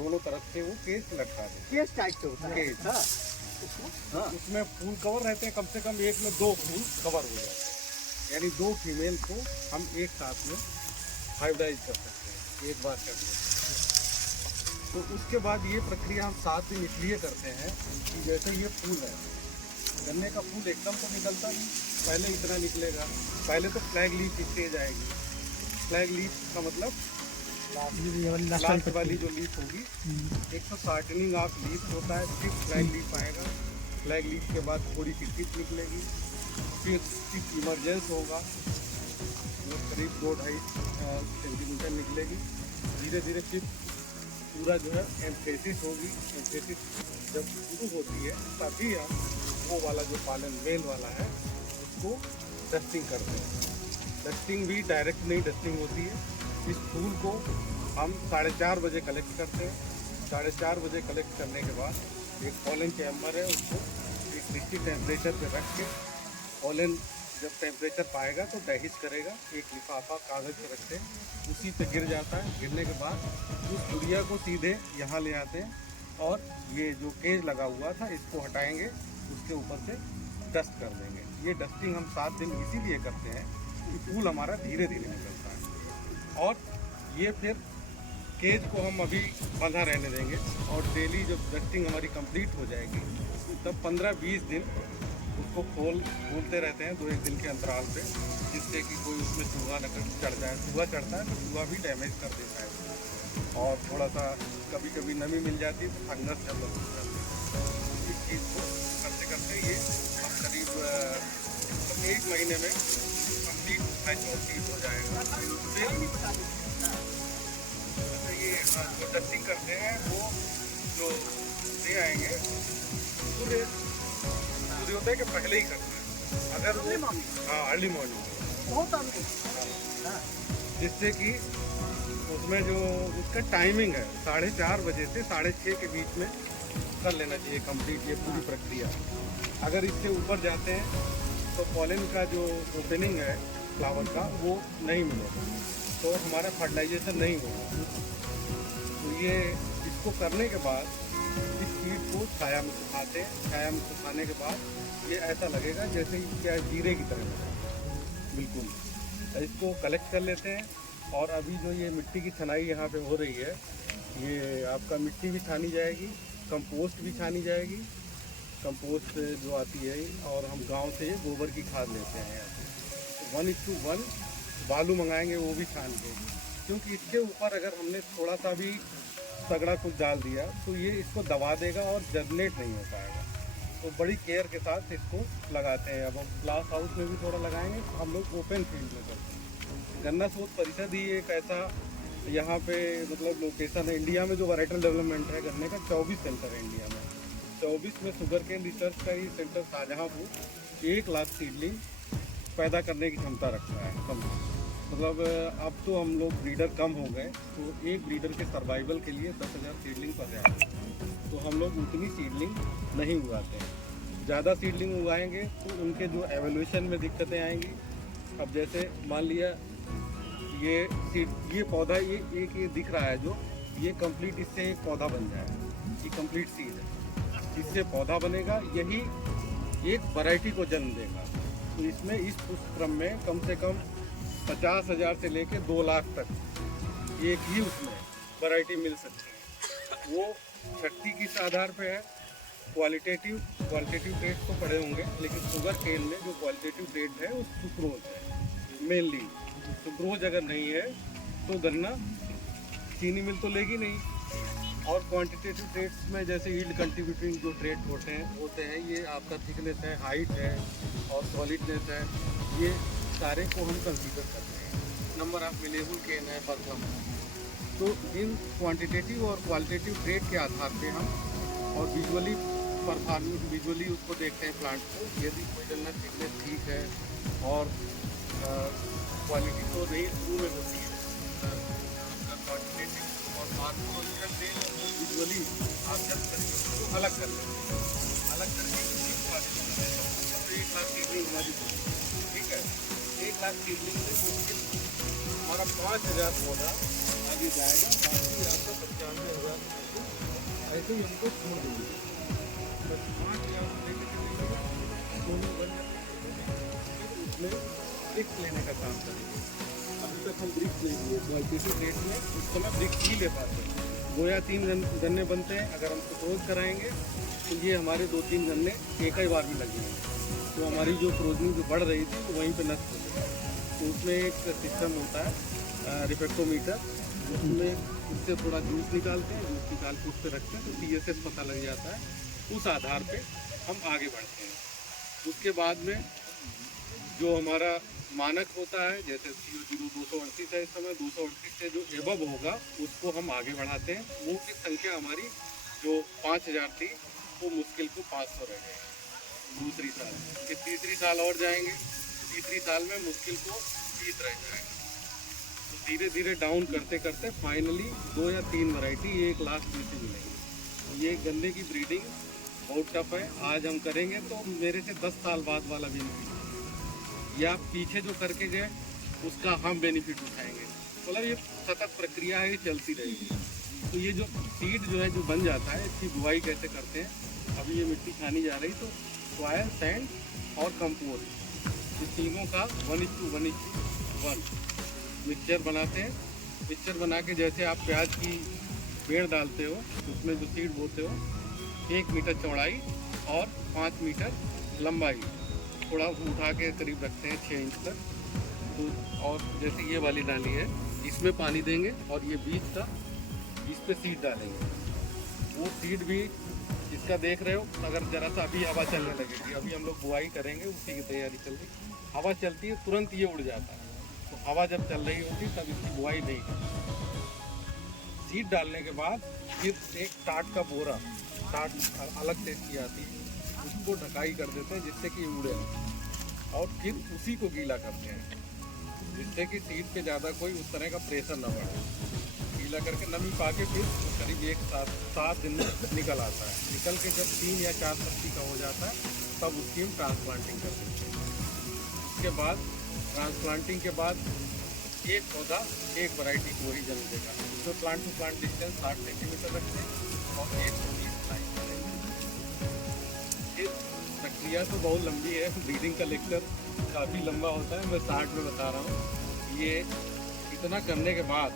दोनों तरफ से वो केस लटका दें। केस टाइप से होता है। केस, हाँ। हाँ। उसमें फूल कवर रहते हैं, कम से कम एक में 2 फूल कवर हो जाते हैं, यानी 2 फीमेल को हम एक साथ में हाइब्रिडाइज कर सकते हैं एक बार करके। तो उसके बाद ये प्रक्रिया हम 7 दिन इसलिए करते हैं कि जैसे ये फूल है, गन्ने का फूल एकदम तो निकलता नहीं, पहले इतना निकलेगा, पहले तो फ्लैग लीफ स्टेज आएगी। फ्लैग लीफ का मतलब लास्ट वाली जो लीफ होगी, 160 ऑफ लीफ होता है, फिर फ्लैग लीफ आएगा। फ्लैग लीफ के बाद थोड़ी सी टिप निकलेगी, फिर टिप इमरजेंस होगा, वो करीब 2-2.5 सेंटीमीटर निकलेगी। धीरे धीरे टिप पूरा जो है एम्फेसिस होगी। एम्फेसिस जब शुरू होती है तभी हम वो वाला जो पालन मेल वाला है उसको डस्टिंग करते हैं। डस्टिंग भी डायरेक्ट नहीं डस्टिंग होती है। इस फूल को हम 4:30 बजे कलेक्ट करते हैं। 4:30 बजे कलेक्ट करने के बाद एक पॉलन चैम्बर है, उसको एक निश्चित टेम्परेचर पे रख के पॉलन जब टेम्परेचर पाएगा तो डैहिस करेगा। एक लिफाफा कागज़ पे रखते हैं, उसी पे गिर जाता है। गिरने के बाद उस गुड़िया को सीधे यहाँ ले आते हैं और ये जो केज लगा हुआ था इसको हटाएंगे, उसके ऊपर से डस्ट कर देंगे। ये डस्टिंग हम 7 दिन इसीलिए करते हैं कि फूल हमारा धीरे धीरे निकलता है। और ये फिर केज को हम अभी बंधा रहने देंगे और डेली जब डस्टिंग हमारी कंप्लीट हो जाएगी तब 15-20 दिन उसको खोलते रहते हैं 2-1 दिन के अंतराल पे, जिससे कि कोई उसमें चूहा न चढ़ जाए। चूहा चढ़ता है तो चूहा भी डैमेज कर देता है, और थोड़ा सा कभी कभी नमी मिल जाती है तो फंगस डेवलप हो जाती है। इस चीज़ को करते करते ये हम करीब 1 महीने में कंप्लीट मैच्योरिटी हो जाएगा। फिर ये जो डस्टिंग करते हैं वो जो दे आएंगे सूर्योदय के पहले ही करते हैं, अगर वो हाँ अर्ली मॉर्निंग बहुत जिससे कि उसमें जो उसका टाइमिंग है 4:30 बजे से 6:30 के बीच में कर लेना चाहिए कंप्लीट ये पूरी प्रक्रिया। अगर इससे ऊपर जाते हैं तो पॉलन का जो ओपनिंग है फ्लावर का वो नहीं मिलेगा, तो हमारा फर्टिलाइजेशन नहीं होगा। तो ये इसको करने के बाद इस सीड को छाया में सुखाते हैं। छाया में सुखाने के बाद ये ऐसा लगेगा जैसे क्या जीरे की तरह लगेगा बिल्कुल। इसको कलेक्ट कर लेते हैं और अभी जो ये मिट्टी की छनाई यहाँ पे हो रही है, ये आपका मिट्टी भी छानी जाएगी, कंपोस्ट भी छानी जाएगी। कंपोस्ट जो आती है और हम गांव से ये गोबर की खाद लेते हैं यहाँ पे, 1:1 बालू मंगाएंगे वो भी छान के, क्योंकि इसके ऊपर अगर हमने थोड़ा सा भी तगड़ा कुछ डाल दिया तो ये इसको दबा देगा और जर्नेट नहीं हो पाएगा। तो बड़ी केयर के साथ इसको लगाते हैं। अब हम ग्लास हाउस में भी थोड़ा लगाएंगे, हम लोग ओपन फील्ड में करते हैं। गन्ना शोध परिषद ही एक ऐसा यहाँ पे मतलब लोकेशन है इंडिया में जो वैराइटल डेवलपमेंट है गन्ने का 24 सेंटर है इंडिया में। 24 में शुगर केन रिसर्च का ही सेंटर शाहजहाँपुर 1 लाख सीडलिंग पैदा करने की क्षमता रखता है कम। मतलब अब तो हम लोग ब्रीडर कम हो गए, तो एक ब्रीडर के सर्वाइवल के लिए 10,000 सीडलिंग पर्याप्त है। तो हम लोग उतनी सीडलिंग नहीं उगाते हैं। ज़्यादा सीडलिंग उगाएंगे तो उनके जो एवोल्यूशन में दिक्कतें आएंगी। अब जैसे मान लिया ये पौधा ये दिख रहा है जो ये कंप्लीट इससे एक पौधा बन जाएगा, ये कंप्लीट सीड है, इससे पौधा बनेगा, यही एक वैरायटी को जन्म देगा। तो इसमें इस पुष्पक्रम में कम से कम 50,000 से लेके 2 लाख तक एक ही उसमें वैरायटी मिल सकती है। वो शक्ति किस आधार पे है? क्वालिटेटिव ट्रेड तो पड़े होंगे, लेकिन शुगर केन में जो क्वालिटेटिव ट्रेड है वो सुक्रोज है मेनली। सुक्रोज अगर नहीं है तो गन्ना चीनी मिल तो लेगी नहीं। और क्वांटिटेटिव ट्रेड्स में जैसे यील्ड कंट्रीब्यूटिंग जो ट्रेड होते हैं ये आपका थिकनेस है, हाइट है और सॉलिडनेस है, ये सारे को हम कंसीडर करते हैं। नंबर ऑफ मिलेबल केन है पर कम। तो इन क्वांटिटेटिव और क्वालिटेटिव ट्रेड के आधार पे हम और विजुअली परफॉर्मेंस विजुअली उसको देखते हैं प्लांट को। यदि कोई गन्ना थिकनेस ठीक है और क्वालिटी तो नहीं शुरू में होती है, क्वांटिटेटिव और मार्कोलॉजिकल से विजुअली आप जब करेंगे उसको अलग कर लेंगे, अलग करके उसी क्वालिटी में 1 लाख सीडलिंग हमारी, ठीक है। 1 लाख सीडलिंग से हमारा 5,000 पौधा आगे जाएगा, बाकी आपका 95,000 ऐसे ही हमको छोड़ देंगे। बस 5,000 रुपये लेके चलेंगे, दोनों बन जाएंगे, उसमें ब्रिक्स लेने का काम करेंगे। अभी तक हम ब्रिक्स नहीं लिए, तो किसी रेट में उस समय ब्रिक्स ही ले पाते हैं। 2 या 3 गन्ने बनते हैं, अगर हम क्रोज कराएंगे तो ये हमारे 2-3 गन्ने एक ही बार में लग जाएंगे, तो हमारी जो क्रोजिंग जो बढ़ रही थी तो वहीं पे नष्ट हो गई। तो उसमें एक सिस्टम होता है रिफ्रेक्टोमीटर, उसमें उससे थोड़ा जूस निकालते हैं, जूस निकाल के उस पर रखते हैं तो TSS पता लग जाता है, उस आधार पे हम आगे बढ़ते हैं। उसके बाद में जो हमारा मानक होता है, जैसे CO0 238 है इस समय, 238 से जो एबव होगा उसको हम आगे बढ़ाते हैं। वो की संख्या हमारी जो 5,000 थी वो मुश्किल को 500 रह गई दूसरी साल। फिर तीसरी साल और जाएंगे, तीसरी साल में मुश्किल को 30 रह जाएंगे। तो धीरे धीरे डाउन करते करते फाइनली 2 या 3 वैरायटी एक लास्ट में से मिलेंगी। तो ये गन्ने की ब्रीडिंग बहुत टफ है। आज हम करेंगे तो मेरे से 10 साल बाद वाला बेनिफिट, या पीछे जो करके गए उसका हम बेनिफिट उठाएंगे। मतलब ये सतत प्रक्रिया है, ये चलती रहेगी। तो ये जो सीड जो है जो बन जाता है, इसकी बुआई कैसे करते हैं, अभी ये मिट्टी खानी जा रही, तो सॉयल, सैंड और कंपोस्ट, ये तीनों का 1:1:1 मिक्सचर बनाते हैं। मिक्सचर बना के जैसे आप प्याज की पेड़ डालते हो, उसमें जो सीड बोते हो, 1 मीटर चौड़ाई और 5 मीटर लंबाई, थोड़ा उठा के करीब रखते हैं 6 इंच तक। तो और जैसे ये वाली डाली है, इसमें पानी देंगे और ये बीज का इस पे सीड डालेंगे। वो सीड भी इसका देख रहे हो, अगर जरा सा अभी हवा चलने लगेगी, अभी हम लोग बुआई करेंगे, उसी की तैयारी चल रही, हवा चलती है तुरंत ये उड़ जाता है। तो हवा जब चल रही होती तब इसकी बुआई नहीं करती। सीड डालने के बाद फिर एक टाट का बोरा, टाट अलग से इसकी आती है, उसको ढकाई कर देते हैं जिससे कि उड़े, और फिर उसी को गीला करते हैं जिससे कि सीड पे ज़्यादा कोई उस तरह का प्रेशर ना बढ़े। गीला करके नमी पा के फिर करीब 7 दिन में निकल आता है। निकल के जब 3 या 4 पत्ती का हो जाता है तब उसकी हम ट्रांसप्लांटिंग कर देते हैं। उसके बाद ट्रांसप्लांटिंग के बाद एक पौधा एक वैरायटी को ही जन्म देगा। तो plant to plant distance 60 centimetre रखते हैं और 120 लाइन करेंगे। फिर प्रक्रिया तो बहुत लंबी है, ब्रीडिंग का लेक्चर काफ़ी लंबा होता है, मैं 60 में बता रहा हूँ। ये इतना करने के बाद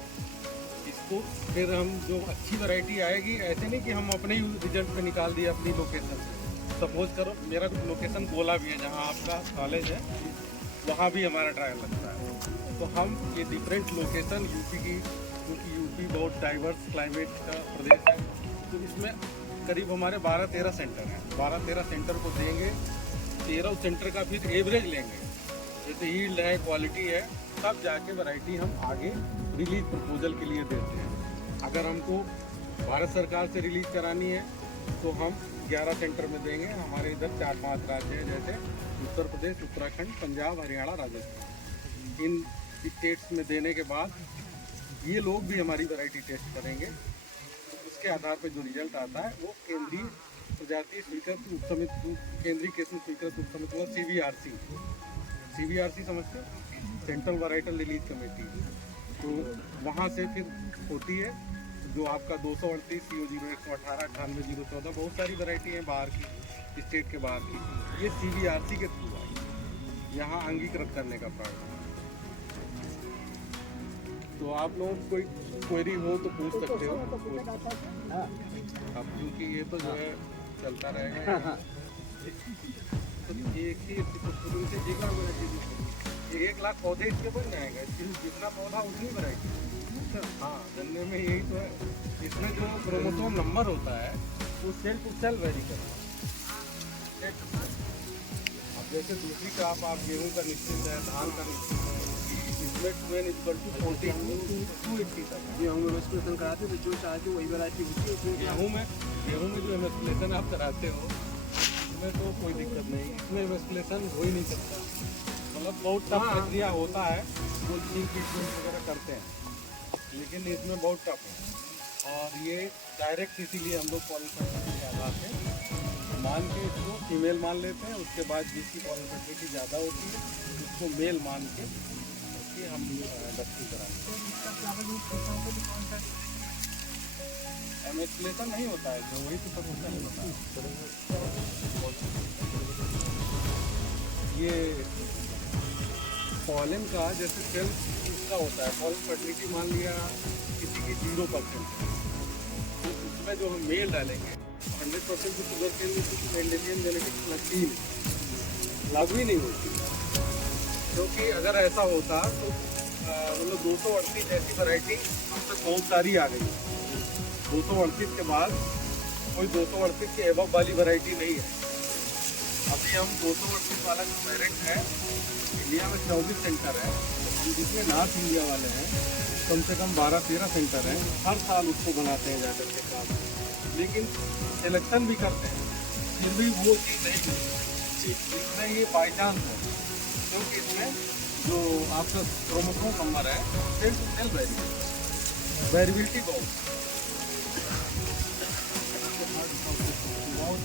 इसको फिर हम जो अच्छी वैरायटी आएगी, ऐसे नहीं कि हम अपने ही रिजल्ट पे निकाल दिए अपनी लोकेशन से। सपोज करो मेरा लोकेशन गोला भी है, जहाँ आपका कॉलेज है, वहाँ भी हमारा ट्रायल लगता है। तो हम ये डिफरेंट लोकेशन यूपी की, क्योंकि यूपी बहुत डाइवर्स क्लाइमेट का प्रदेश है, तो इसमें करीब हमारे 12-13 सेंटर हैं। 12-13 सेंटर को देंगे, 13 सेंटर का फिर एवरेज लेंगे, जैसे यील्ड है, क्वालिटी है, तब जाके वैरायटी हम आगे रिलीज प्रपोजल के लिए देते हैं। अगर हमको भारत सरकार से रिलीज करानी है तो हम 11 सेंटर में देंगे। हमारे इधर 4-5 राज्य हैं, जैसे उत्तर प्रदेश, उत्तराखंड, पंजाब, हरियाणा, राजस्थान। इन स्टेट्स में देने के बाद ये लोग भी हमारी वैरायटी टेस्ट करेंगे। उसके आधार पर जो रिजल्ट आता है वो केंद्रीय प्रजाति स्वीकृत उपसमिति, केंद्रीय किस्म स्वीकृत उपसमिति, CVRC समझते हैं, सेंट्रल वैराइटल रिलीज कमेटी, तो वहाँ से फिर होती है। जो आपका 238 CO0 118 98 014 बहुत सारी वैरायटी हैं बाहर की, स्टेट के बाहर की, ये CVRC के थ्रू आई, यहाँ अंगीकृत करने का प्रावधान। तो आप लोग कोई क्वेरी हो तो पूछ सकते हो। अब क्योंकि ये तो जो है चलता रहेगा, तो एक ही 1 लाख पौधे इसके बन जाएंगे, जितना पौधा उतनी वैरायटी। हाँ, गन्ने में यही तो है, इसमें जो क्रोमोसोम नंबर होता है वो सेल टू सेल वेरी करता है। अब जैसे दूसरी क्रॉप आप गेहूं का निश्चित है, धान का निश्चित है, इसमें 2n = 280 तक। गेहूँ में एमस्कुलेशन कराते तो जो चाहते वही वैरायटी होती है उसमें। गेहूँ में जो एमस्कुलेशन आप कराते हो इसमें तो कोई दिक्कत नहीं, इसमें एमस्कुलेशन हो ही नहीं सकता। मतलब बहुत टफ प्रक्रिया होता है, वो ट्रीटमेंट वगैरह करते हैं, लेकिन इसमें बहुत टफ है। और ये डायरेक्ट इसीलिए हम लोग पॉलन फर्टिलिटी के आधार पे मान के इसको फीमेल मान लेते हैं। उसके बाद जिसकी पॉलन फर्टिलिटी ज़्यादा होती है उसको मेल मान के उसकी हम डस्टिंग कराते हैं। एमेस्कुलेशन नहीं होता है, जो वही तो प्रमोशन नहीं होता है। ये पॉलन का जैसे सेल्फ उसका होता है, पॉलन फर्टिलिटी मान लिया किसी की 0% है, तो उसमें जो हम मेल डालेंगे 100% की शुगर केन में कुछ मेंडेलियन जेनेटिक्स लगती ही नहीं, लागू ही नहीं होती। क्योंकि अगर ऐसा होता तो मतलब 238 ऐसी वैरायटी अब तक बहुत सारी आ गई। 238 के बाद कोई 238 के एबव वाली वैरायटी नहीं है। अभी हम 238 वाला जो पेरेंट है, इंडिया में 24 सेंटर है, हम जितने नॉर्थ इंडिया वाले हैं कम से कम 12-13 सेंटर हैं, हर साल उसको बनाते हैं जाकर के साथ, लेकिन सिलेक्शन भी करते हैं, फिर भी वो चीज़ नहीं मिलती। इसमें ये बाई चांस है, क्योंकि इसमें जो आपका क्रोमोसोम नंबर है सेल टू सेल वेरिएबिलिटी बहुत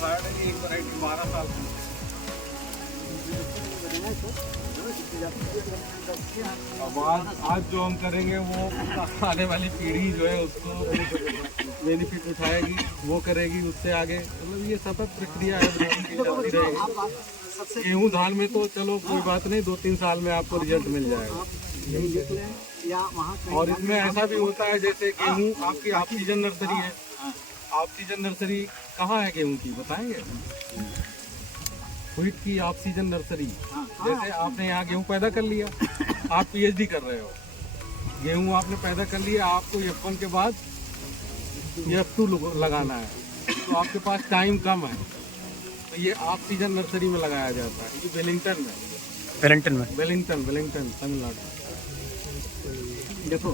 हार्ड है। एक वैरायटी 12 साल की, अब आज जो हम करेंगे वो आने वाली पीढ़ी जो है उसको बेनिफिट उठाएगी, वो करेगी उससे आगे, मतलब ये सतत प्रक्रिया है, चलती रहेगी। गेहूँ धान में तो चलो कोई बात नहीं, 2-3 साल में आपको रिजल्ट मिल जाएगा। और इसमें ऐसा भी होता है जैसे गेहूँ आपकी ऑफ सीजन नर्सरी है, ऑफ सीजन नर्सरी कहाँ है गेहूँ की बताएंगे? व्हीट की ऑफ सीजन नर्सरी, जैसे आपने यहाँ गेहूँ पैदा कर लिया, आप पीएचडी कर रहे हो, गेहूँ आपने पैदा कर लिया, आपको F1 के बाद F2 लगाना है, तो आपके पास टाइम कम है, तो ये ऑफ सीजन नर्सरी में लगाया जाता है। ये वेलिंगटन तमिलनाडु। देखो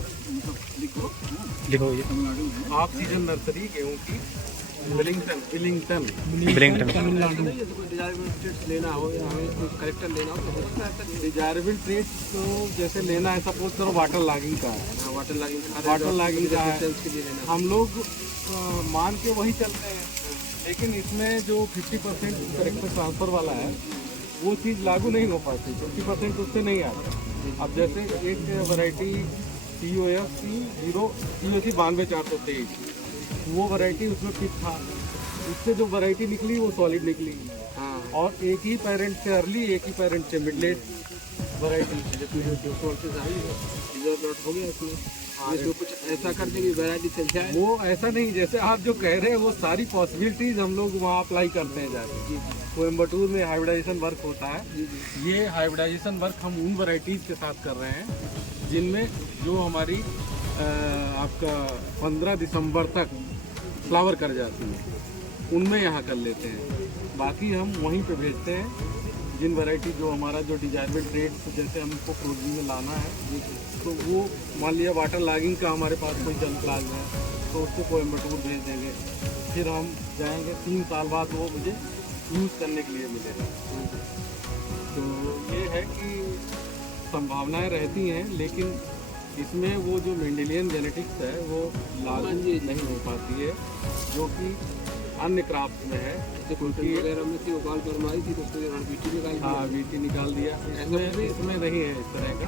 लिखो ये ऑफ सीजन नर्सरी गेहूँ की वेलिंगटन तमिलनाडु। लेना हो या हमें कुछ करेक्टर लेना हो तो डिजायरेबल ट्रेट तो जैसे लेना है, सपोज करो वाटर लॉगिंग का है, वाटर लॉगिंग का है, हम लोग मान के वही चलते हैं, लेकिन इसमें जो 50% करेक्टर ट्रांसफ़र वाला है वो चीज़ लागू नहीं हो पाती, 50% उससे नहीं आता। अब जैसे एक वैरायटी COF 92-423 वो वैरायटी उसमें फिट था, उससे जो वैरायटी निकली वो सॉलिड निकली। हाँ, और एक ही पेरेंट से अर्ली, एक ही पेरेंट से मिडलेट वैरायटी हो गया उसमें। इसमें कुछ ऐसा कर देंगे वैरायटी चल जाए, वो ऐसा नहीं, जैसे आप जो कह रहे हैं वो सारी पॉसिबिलिटीज हम लोग वहाँ अप्लाई करते हैं जाके। कोयम्बटूर में हाइब्रिडाइजेशन वर्क होता है, ये हाइब्रिडाइजेशन वर्क हम उन वैरायटीज़ के साथ कर रहे हैं जिनमें जो हमारी आपका 15 दिसंबर तक फ्लावर कर जाती है, उनमें यहाँ कर लेते हैं। बाकी हम वहीं पे भेजते हैं जिन वैरायटी जो हमारा जो डिजायरेबल ट्रेड्स, जैसे हमको प्रोडक्ट में लाना है, तो वो मान लिया वाटर लॉगिंग का हमारे पास कोई जल प्लाज है तो उसको कोयम्बटूर भेज देंगे, फिर हम जाएंगे 3 साल बाद वो मुझे यूज़ करने के लिए मिलेगा। तो ये है कि संभावनाएं रहती हैं, लेकिन इसमें वो जो मेंडेलियन जेनेटिक्स है वो लागू नहीं हो पाती है, जो कि अन्य क्राफ्ट में है। क्योंकि वगैरह में थी उकाल पर मारी थी तो उसको VT निकाल दिया, हाँ VT निकाल दिया, इसमें नहीं है इस तरह का।